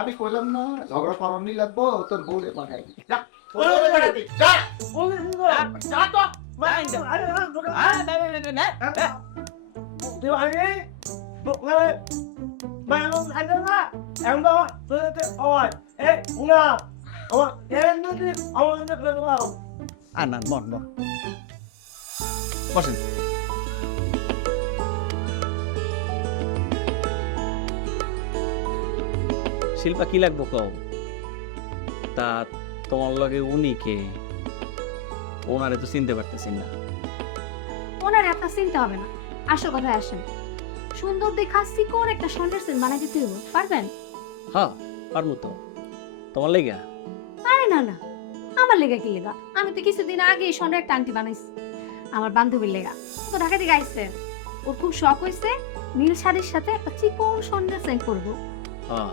আমি কইলাম না ঝগড়া করানি লাগবো তোর বউরে পাঠাই যা যা তো না মন বসেন। শিল্পা কি লাগবো কও? তা তোমার লগে উনি কে? ওনারে তো চিনতে পারতেছি না। ওনার আপনার চিনতে হবে না, আসল কথায় আসেন। সুন্দর দেখা সিকোর একটা স্বর্ণের সেট বানাই দিতে হবে, পারবেন? হ্যাঁ পারবো তো। তোমার লেগা? আরে না না, আমার লেগা কি লেগা? আমি তো কিছুদিন আগে স্বর্ণের একটা আংটি বানাইছি আমার বান্ধবীর লেগা। ও তো ঢাকা থেকে আইছে, ওর খুব শখ হয়েছে নীল শাড়ির সাথে একটা চিকন স্বর্ণের সেট করবো। হ্যাঁ